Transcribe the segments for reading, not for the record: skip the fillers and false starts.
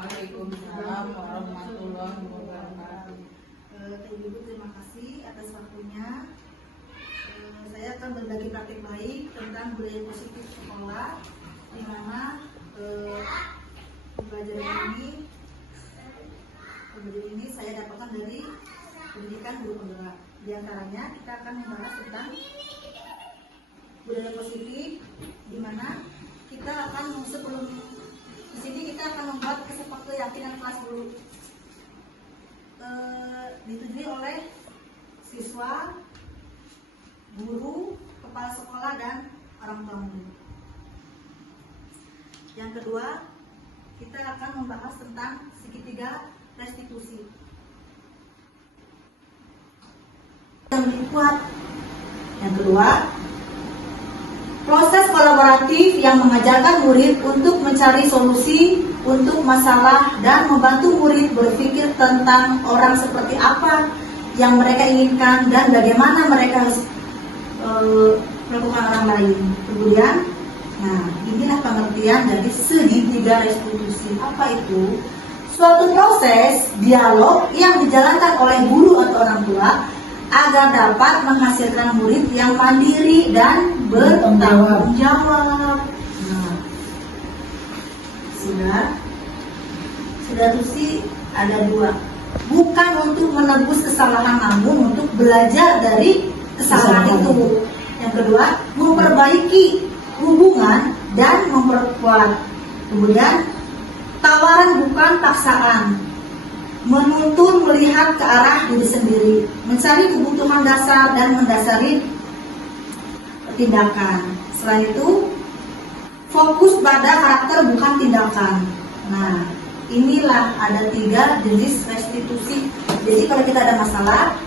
Waalaikumsalam warahmatullahi wabarakatuh. Ibu terima kasih atas waktunya. Saya akan berbagi praktik baik tentang budaya positif sekolah, di mana pembelajaran ini saya dapatkan dari pendidikan guru penggerak. Di antaranya kita akan membahas tentang budaya positif, di mana kita akan sebelum di sini kita akan membuat keyakinan kelas dulu, disetujui oleh siswa, guru, kepala sekolah, dan orang tua murid. Yang kedua, kita akan membahas tentang segitiga restitusi. Yang lebih kuat. Yang kedua, proses kolaboratif yang mengajarkan murid untuk mencari solusi untuk masalah dan membantu murid berpikir tentang orang seperti apa yang mereka inginkan dan bagaimana mereka harus melakukan orang lain. Kemudian, inilah pengertian dari segitiga restitusi. Apa itu? Suatu proses dialog yang dijalankan oleh guru atau orang tua agar dapat menghasilkan murid yang mandiri dan bertanggung jawab. Sudah tusi ada dua. Bukan untuk menebus kesalahan, namun untuk belajar dari kesalahan itu. Yang kedua, memperbaiki hubungan dan memperkuat. Kemudian, tawaran bukan paksaan. Menuntun melihat ke arah diri sendiri, mencari kebutuhan dasar dan mendasari tindakan. Selain itu, fokus pada karakter bukan tindakan. Inilah ada 3 jenis restitusi. Jadi kalau kita ada masalah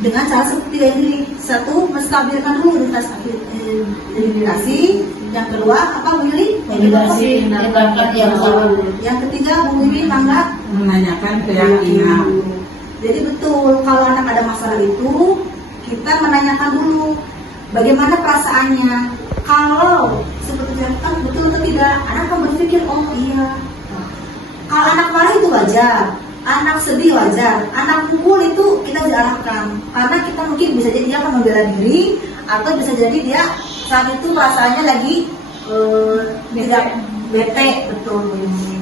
dengan cara seperti ini, satu, menstabilkan dulu identifikasi. Yang kedua, Willy? Validasi tindakan yang salah. Yang ketiga, Bu Willy, Mangga? Menanyakan keyakinan. Jadi betul, kalau anak ada masalah itu, kita menanyakan dulu bagaimana perasaannya. Kalau seperti kan betul atau tidak, anak akan berpikir, oh iya. Kalau anak marah itu wajar, anak sedih wajar, anak pukul itu kita diarahkan, karena kita mungkin bisa jadi dia akan membela diri, atau bisa jadi dia saat itu perasaannya lagi tidak bete, betul ini.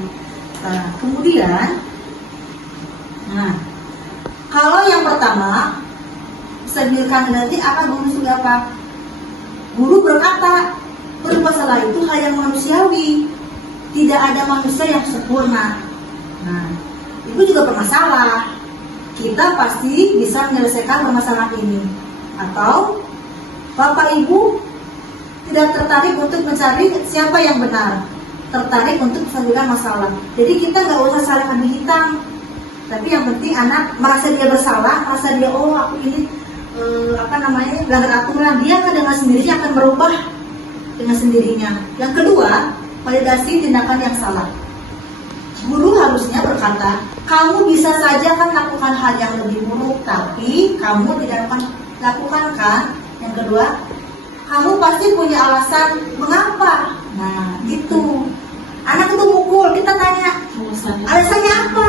Kemudian, kalau yang pertama stabilkan nanti akan guru sudah apa? Guru berkata berbuat salah itu hal yang manusiawi, tidak ada manusia yang sempurna. Ibu juga bermasalah, kita pasti bisa menyelesaikan permasalahan ini. Atau Bapak Ibu tidak tertarik untuk mencari siapa yang benar, tertarik untuk menyelesaikan masalah. Jadi kita nggak usah saling adu hitam, tapi yang penting anak merasa dia bersalah, merasa dia aku ini melanggar aturan, dia kan dengan sendirinya akan berubah dengan sendirinya. Yang kedua, validasi tindakan yang salah. Guru harusnya berkata, kamu bisa saja kan lakukan hal yang lebih buruk, tapi kamu tidak akan lakukan kan. Yang kedua, kamu pasti punya alasan mengapa. Gitu. Anak itu mukul, kita tanya, alasannya apa?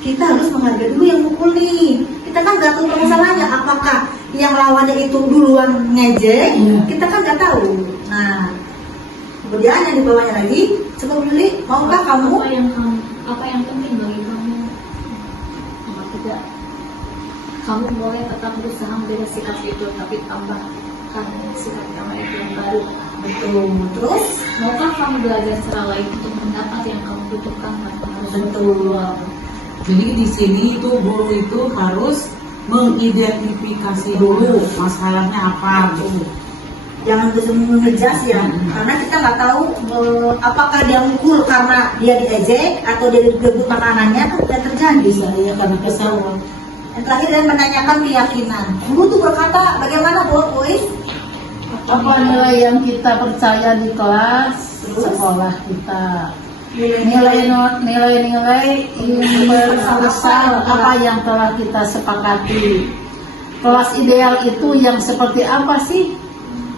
Kita harus menghargai dulu yang mukul nih. Kita kan nggak tahu masalahnya, apakah yang lawannya itu duluan ngejek, kita kan nggak tahu. Kemudian yang di bawahnya lagi, coba beli, maukah kamu? Apa yang penting bagi kamu? Apa tidak? Kamu boleh tetap berusaha membela sikap itu, tapi tambahkan sikap kamu itu yang baru. Betul. Terus, maukah kamu belajar cara lain untuk mendapat yang kamu butuhkan? Betul. Jadi di sini itu guru itu harus mengidentifikasi dulu masalahnya apa gitu. Jangan langsung ngejas ya, karena kita nggak tahu apakah dia mukul karena dia diejek atau dia direbut makanannya, kan tidak terjadi. Saya karena kesal. Yang terakhir, dan menanyakan keyakinan. Guru tuh berkata, bagaimana boys? Apa nilai yang kita percaya di kelas sekolah kita? Nilai-nilai universal apa yang telah kita sepakati. Kelas ideal itu yang seperti apa sih?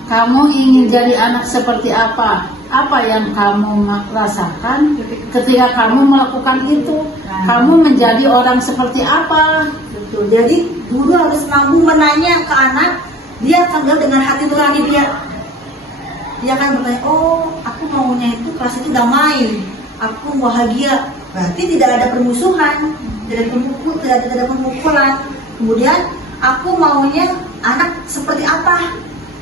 Kamu ingin jadi anak seperti apa? apa yang kamu rasakan ketika kamu melakukan itu? Kamu menjadi orang seperti apa? Betul. Jadi guru harus mampu menanya ke anak, dia akan jawab dengan hati nurani dia. Dia akan bertanya, oh aku maunya itu kelas itu damai, aku bahagia. Berarti tidak ada permusuhan, tidak ada pemukulan. Kemudian aku maunya anak seperti apa?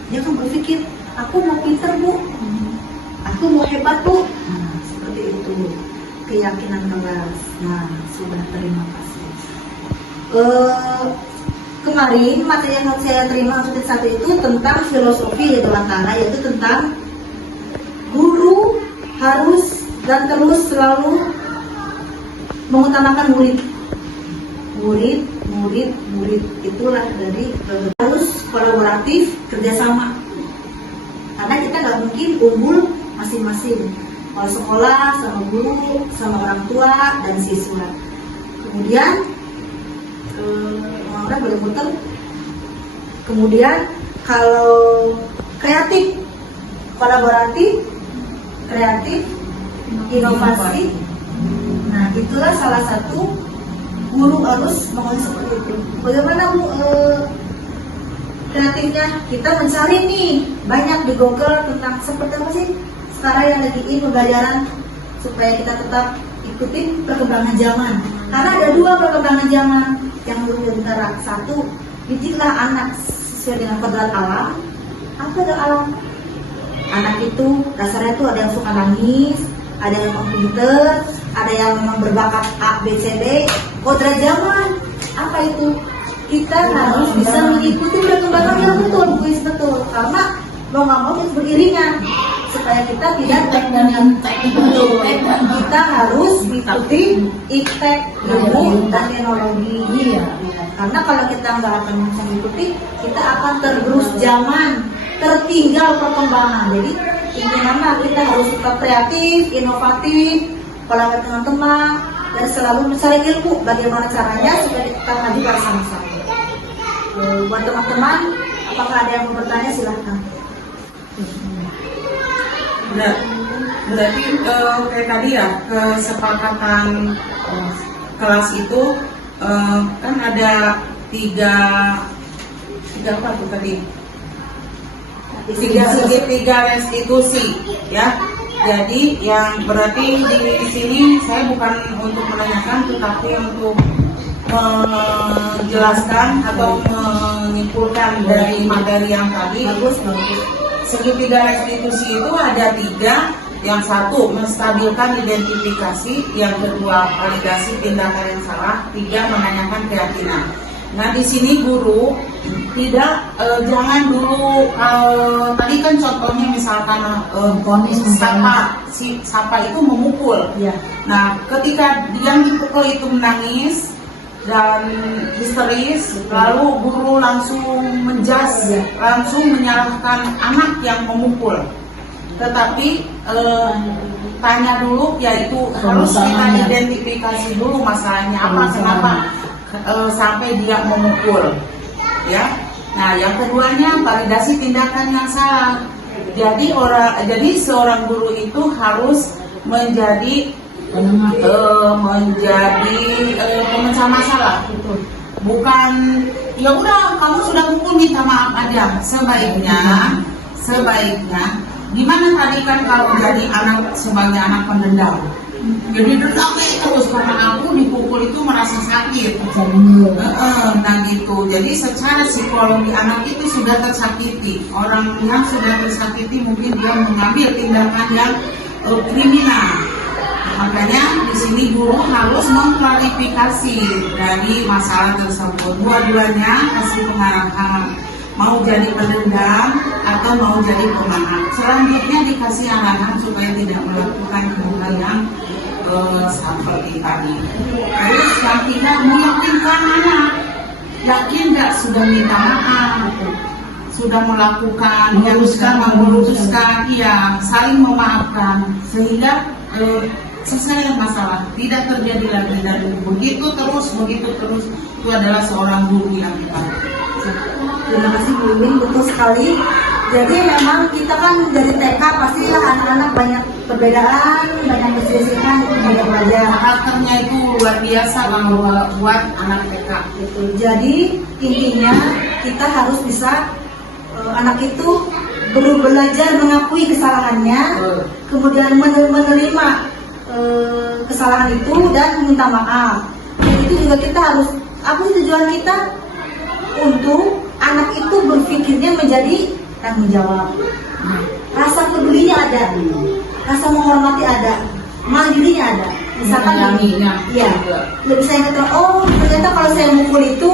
Dia akan berpikir, aku mau pinter bu, aku mau hebat bu. Nah, seperti itu keyakinan kelas. Nah, sudah, terima kasih. Kemarin materi yang saya terima untuk satu itu tentang filosofi Yudhawantara, yaitu tentang guru harus dan terus selalu mengutamakan murid. Itulah dari harus kolaboratif, kerjasama. Karena kita nggak mungkin unggul masing-masing. Kalau sekolah sama guru, sama orang tua dan siswa. Kemudian orang boleh muter. Kemudian kalau kreatif, kolaboratif, inovasi. Nah, itulah salah satu guru harus mengawali seperti itu. Bagaimana Bu kreatifnya? Kita mencari nih banyak di Google tentang seperti apa sih sekarang yang lagi ini pembelajaran supaya kita tetap ikutin perkembangan zaman. Karena ada dua perkembangan zaman yang belum diantara. Satu, didiklah anak sesuai dengan kodrat alam. Apa kodrat alam? Anak itu dasarnya tuh ada yang suka nangis, ada yang mau pinter, ada yang memang berbakat A, B, C, D. Kodrat zaman apa itu? Kita harus bisa mengikuti perkembangan yang betul, karena mau nggak mau itu beriringan supaya kita tidak kita harus mengikuti iptek, ilmu dan teknologi. Karena kalau kita nggak akan mengikuti, kita akan tergerus zaman, tertinggal perkembangan. Jadi intinya kita harus tetap kreatif, inovatif, kolaborasi dengan teman, dan selalu mencari ilmu bagaimana caranya supaya kita maju bersama-sama. Buat teman-teman, apakah ada yang mau bertanya, silahkan. Berarti kayak tadi ya, kesepakatan kelas itu kan ada tiga apa tuh tadi? Tiga restitusi ya. Jadi yang berarti di sini saya bukan untuk menanyakan, tetapi untuk menjelaskan atau menyimpulkan dari materi yang tadi. Segitiga restitusi itu ada tiga. Yang satu, menstabilkan identifikasi. Yang kedua, validasi tindakan yang salah. Tiga, menanyakan keyakinan. Nah, di sini guru tidak jangan dulu tadi kan contohnya misalkan sapa itu memukul. Nah, ketika yang dipukul itu menangis dan histeris, lalu guru langsung menjas, langsung menyalahkan anak yang memukul. Tetapi tanya dulu, yaitu harus kita identifikasi dulu masalahnya apa, kenapa sampai dia memukul, ya. Nah, yang keduanya validasi tindakan yang salah. Jadi seorang guru itu harus menjadi pemecah masalah, bukan ya udah kamu sudah mukul minta maaf aja. Sebaiknya gimana tadi kan kalau jadi anak sebagai anak pendendam, jadi dendam terus karena aku dipukul itu merasa sakit. Nah gitu. Jadi secara psikologi anak itu sudah tersakiti. Orang yang sudah tersakiti mungkin dia mengambil tindakan yang kriminal. Makanya di sini guru harus mengklarifikasi dari masalah tersebut. Dua-duanya kasih pengarahan, mau jadi pendendam atau mau jadi pemaaf. Selanjutnya dikasih arahan supaya tidak melakukan hal yang seperti tadi. Terus yang tidak meyakinkan anak, yakin nggak sudah minta maaf, sudah melakukan yang sudah memutuskan, iya, saling memaafkan sehingga selesai masalah, tidak terjadi lagi. Dan begitu terus itu adalah seorang guru yang baik. Terima kasih Bu Imin, betul sekali. Jadi memang kita kan dari TK pastilah anak-anak banyak perbedaan, banyak perselisihan, banyak belajar. Karakternya itu luar biasa kalau buat anak TK. Gitu. Jadi intinya kita harus bisa anak itu belajar mengakui kesalahannya, kemudian menerima kesalahan itu dan meminta maaf. Dan itu juga kita harus, apa sih tujuan kita? Untuk anak itu berpikirnya menjadi tanggung jawab. Rasa pedulinya ada, rasa menghormati ada, mandirinya ada. Misalkan iya, lebih saya kata, oh ternyata kalau saya mukul itu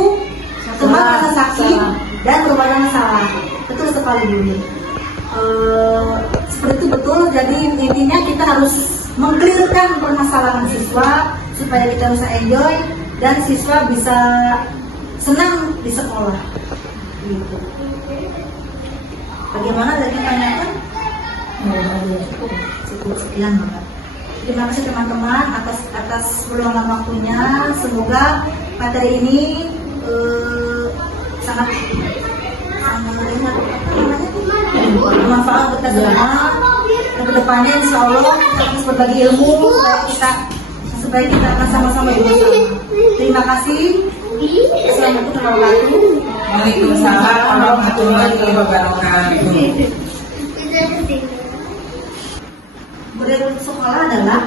cuma rasa sakit dan merupakan salah. Betul sekali Budi. Seperti itu betul. Jadi intinya kita harus mengklirkan permasalahan siswa supaya kita bisa enjoy dan siswa bisa senang di sekolah. Gitu. Bagaimana dari pertanyaan? Cukup sekian Bapak. Terima kasih teman-teman atas peluangan waktunya. Semoga materi ini sangat bermanfaat untuk kita semua. Dan kedepannya Insya Allah kita terus berbagi ilmu supaya kita akan sama-sama bersama. Terima kasih. Assalamualaikum warahmatullahi wabarakatuh. Waalaikumsalam warahmatullahi wabarakatuh. Budaya sekolah adalah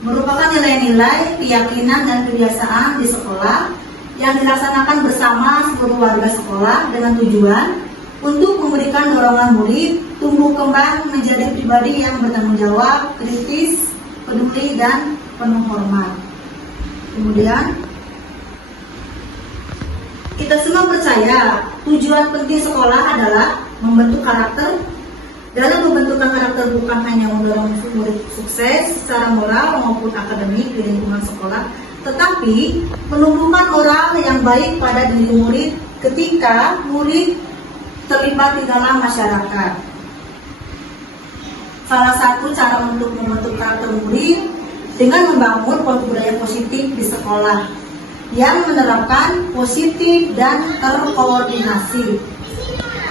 merupakan nilai-nilai, keyakinan dan kebiasaan di sekolah yang dilaksanakan bersama seluruh warga sekolah dengan tujuan untuk memberikan dorongan murid tumbuh kembang menjadi pribadi yang bertanggung jawab, kritis, peduli dan penuh hormat. Kemudian kita semua percaya tujuan penting sekolah adalah membentuk karakter. Dalam pembentukan karakter bukan hanya mendorong murid sukses secara moral maupun akademik di lingkungan sekolah, tetapi menumbuhkan moral yang baik pada diri murid ketika murid terlibat di dalam masyarakat. Salah satu cara untuk membentuk karakter murid dengan membangun budaya positif di sekolah yang menerapkan positif dan terkoordinasi.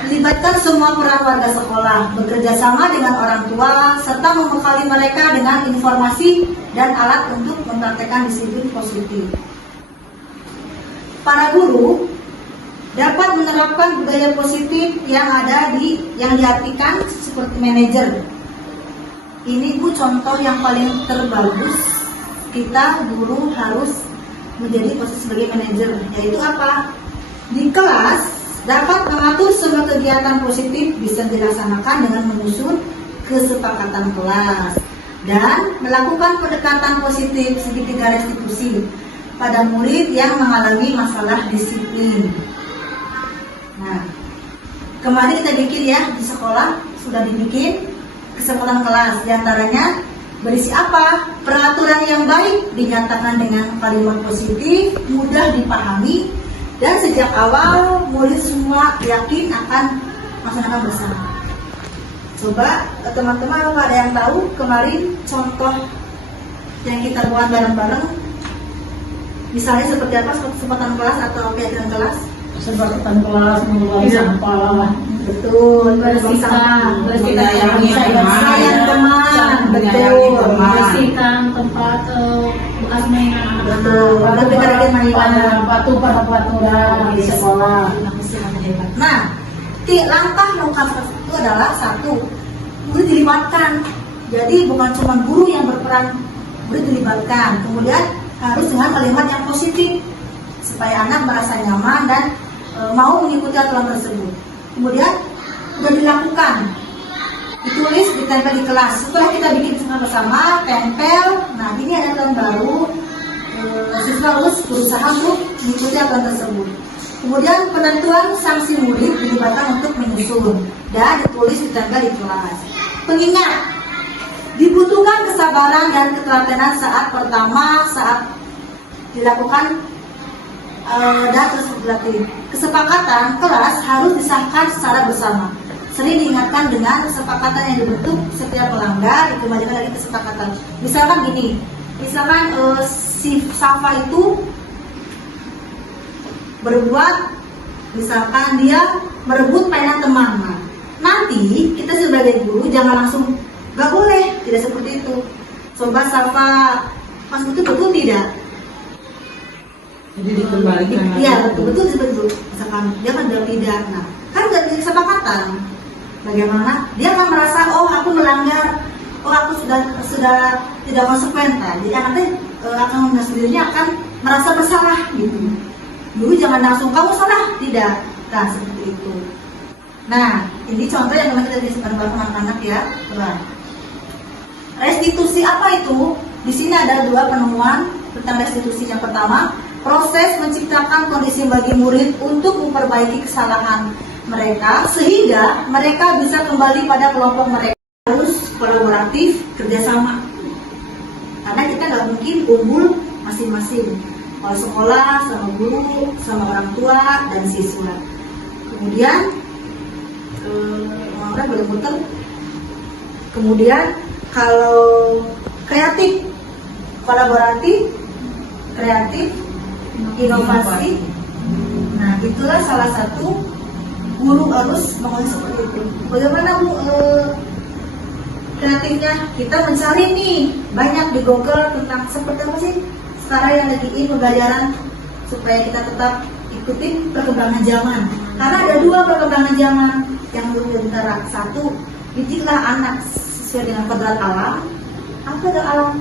Melibatkan semua peran warga sekolah, bekerja sama dengan orang tua, serta membekali mereka dengan informasi dan alat untuk mempraktekkan disiplin positif. Para guru dapat menerapkan budaya positif yang diartikan seperti manajer. Ini Bu contoh yang paling terbagus. Kita guru harus menjadi posisi sebagai manajer, yaitu apa? Di kelas dapat mengatur semua kegiatan positif bisa dilaksanakan dengan menyusun kesepakatan kelas dan melakukan pendekatan positif segitiga restitusi pada murid yang mengalami masalah disiplin. Nah, kemarin kita bikin ya di sekolah sudah dibikin kesepakatan kelas, diantaranya berisi apa? Peraturan yang baik dinyatakan dengan kalimat positif, mudah dipahami, dan sejak awal murid semua yakin akan melaksanakan bersama. Coba teman-teman kalau ada yang tahu kemarin contoh yang kita buat bareng-bareng, misalnya seperti apa kesempatan kelas atau kegiatan kelas? Kesempatan kelas mengelola sampah. Betul, bersihkan teman, betul, Bersihkan tempat bekas mainan anak-anak. betul. Lalu kita lagi mainan. Batu pada pelaturan di sekolah. Nah, langkah lengkap itu adalah satu, murid dilibatkan. Jadi bukan cuma guru yang berperan, murid dilibatkan. Kemudian harus dengan kalimat yang positif supaya anak merasa nyaman dan mau mengikuti aturan tersebut. Kemudian sudah dilakukan, ditulis, ditempel di kelas. Setelah kita bikin semua bersama, tempel. Nah, ini ada aturan baru. Siswa harus berusaha untuk mengikuti aturan tersebut. Kemudian penentuan sanksi murid dilibatkan untuk menyusun dan ditulis, ditempel di kelas. Pengingat, dibutuhkan kesabaran dan ketelatenan saat dilakukan dan terus berlatih. Kesepakatan kelas harus disahkan secara bersama. Sering diingatkan dengan kesepakatan yang dibentuk setiap melanggar dikembalikan lagi kesepakatan. Misalkan gini, si Safa itu berbuat Misalkan dia merebut pena teman, nah, nanti kita sebagai guru jangan langsung nggak boleh, tidak seperti itu. Coba Safa, Mas betul tidak? Jadi dikembalikan. Iya betul seperti itu. Misalkan dia kan bilang tidak, nah kan nggak ada kesepakatan. Bagaimana? Dia akan merasa oh aku melanggar, oh aku sudah tidak konsekuen. Nah, jadi anaknya akan sendirinya akan merasa bersalah gitu. Dulu jangan langsung kamu salah, tidak. Nah seperti itu. Nah ini contoh yang kemarin kita disebutkan anak-anak ya. Nah, restitusi apa itu? Di sini ada 2 penemuan tentang restitusi. Yang pertama, proses menciptakan kondisi bagi murid untuk memperbaiki kesalahan mereka sehingga mereka bisa kembali pada kelompok mereka. Harus kolaboratif, kerjasama. Karena kita nggak mungkin unggul masing-masing. Kalau sekolah, sama guru, sama orang tua dan siswa. Kemudian, boleh muter. Kemudian kalau kreatif, kolaboratif, kreatif, inovasi. Nah, itulah salah satu guru harus mengawasi seperti itu. Bagaimana Bu kreatifnya? Kita mencari nih banyak di Google tentang seperti apa sih sekarang yang lagi in pembelajaran supaya kita tetap ikutin perkembangan zaman. Karena ada 2 perkembangan zaman yang belum antara. Satu, didiklah anak sesuai dengan kodrat alam. Apa kodrat alam?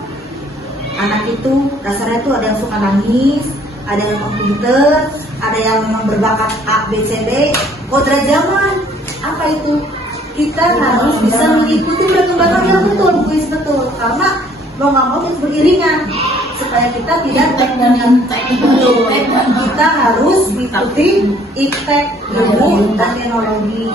Anak itu dasarnya tuh ada yang suka nangis, ada yang pinter, ada yang memang berbakat A, B, C, D. Kodrat zaman apa itu? Kita harus bisa mengikuti perkembangan yang betul, betul. Karena mau nggak mau itu beriringan supaya kita tidak betul. Kita harus mengikuti iptek, ilmu dan teknologi.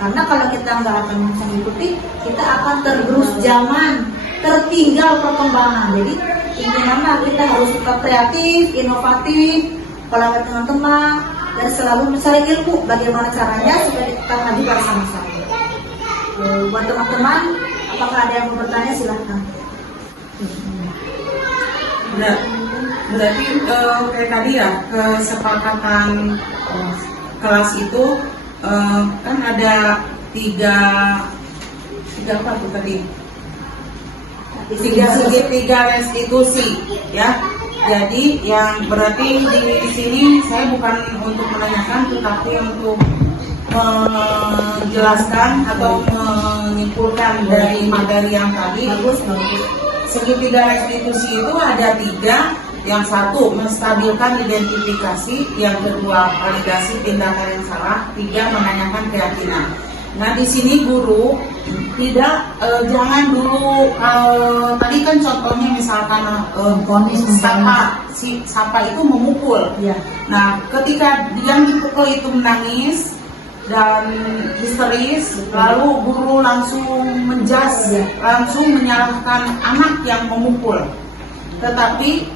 Karena kalau kita nggak akan mengikuti, kita akan tergerus zaman, tertinggal perkembangan. Jadi intinya kita harus tetap kreatif, inovatif, kolaborasi dengan teman, dan selalu mencari ilmu bagaimana caranya supaya kita maju bersama-sama. Buat teman-teman, apakah ada yang mau bertanya? Silahkan. Berarti kayak tadi ya, kesepakatan kelas itu kan ada tiga apa tuh tadi? Tiga restitusi ya. Jadi yang berarti di sini saya bukan untuk menanyakan, tetapi untuk menjelaskan atau menyimpulkan dari materi yang tadi. Segitiga restitusi itu ada 3. Yang satu, menstabilkan identifikasi. Yang kedua, validasi tindakan yang salah. 3, menanyakan keyakinan. Nah di sini guru tidak jangan dulu tadi kan contohnya misalkan Sapa itu memukul. Ya. Nah ketika yang dipukul itu menangis dan histeris, lalu guru langsung menjas, langsung menyalahkan anak yang memukul. Tetapi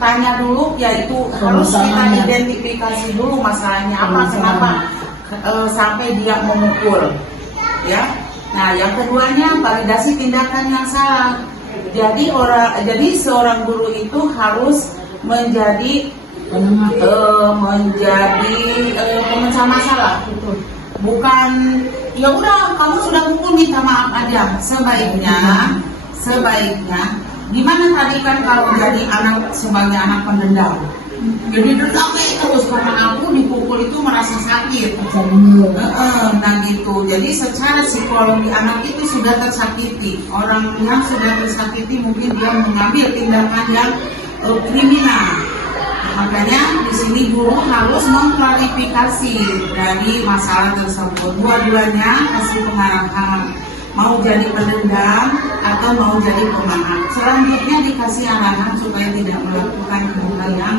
tanya dulu, yaitu harus kita identifikasi dulu masalahnya apa, kenapa sampai dia memukul, ya. Nah, yang keduanya validasi tindakan yang salah. Jadi seorang guru itu harus menjadi pemecah masalah, bukan ya udah kamu sudah mukul minta maaf aja. Sebaiknya gimana tadi kan kalau jadi anak sebagai anak pendendam, jadi terus karena aku dipukul itu merasa sakit. Nah gitu. Jadi secara psikologi anak itu sudah tersakiti. Orang yang sudah tersakiti mungkin dia mengambil tindakan yang kriminal. Makanya di sini guru harus mengklarifikasi dari masalah tersebut. Dua-duanya kasih pengarahan, mau jadi pendendam atau mau jadi pemaaf. Selanjutnya dikasih arahan supaya tidak melakukan hal yang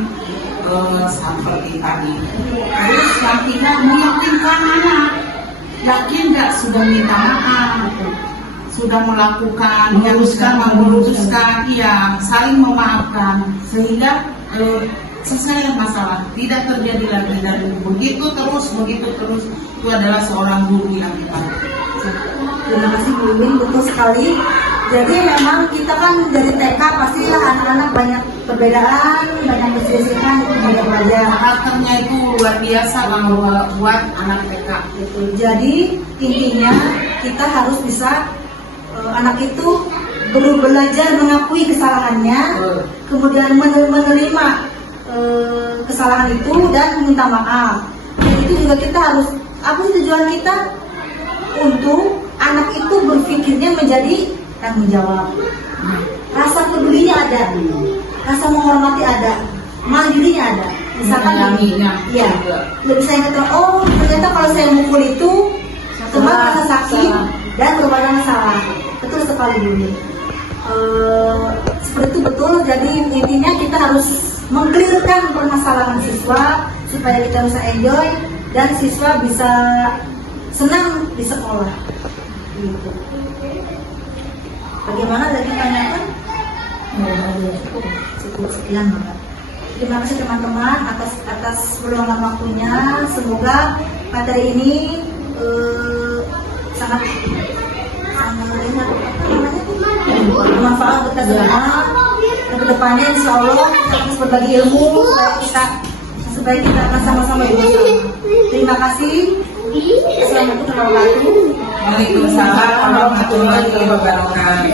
seperti tadi. Terus yang tidak meyakinkan anak, yakin nggak sudah minta maaf, sudah melakukan, meluruskan, ya saling memaafkan sehingga selesai masalah, tidak terjadi lagi. Dan begitu terus itu adalah seorang guru yang baik. Terima kasih Bu Imin, betul sekali. Jadi memang kita kan dari TK pastilah anak-anak banyak perbedaan, banyak keselisihan, banyak belajar. Karakternya itu luar biasa kalau buat anak TK. Gitu. Jadi intinya kita harus bisa anak itu belajar mengakui kesalahannya, kemudian menerima kesalahan itu dan meminta maaf. Dan itu juga kita harus, apa tujuan kita? Untuk anak itu berpikirnya menjadi tanggung jawab. Rasa pedulinya ada, rasa menghormati ada, mandirinya ada. Misalkan Menyayanginya. iya, lebih saya kata, oh ternyata kalau saya mukul itu cuma rasa sakit dan berbagai masalah. Betul sekali Budi. Seperti itu betul. Jadi intinya kita harus mengklirkan permasalahan siswa supaya kita bisa enjoy dan siswa bisa senang di sekolah. Gitu. Bagaimana dari tanyakan? Cukup sekian Bapak. Terima kasih teman-teman atas peluangan waktunya. Semoga materi ini sangat bermanfaat untuk kita semua. Dan kedepannya insya Allah kita harus berbagi ilmu supaya kita akan sama-sama bersama. Terima kasih. Assalamualaikum warahmatullahi wabarakatuh. Waalaikumsalam warahmatullahi wabarakatuh.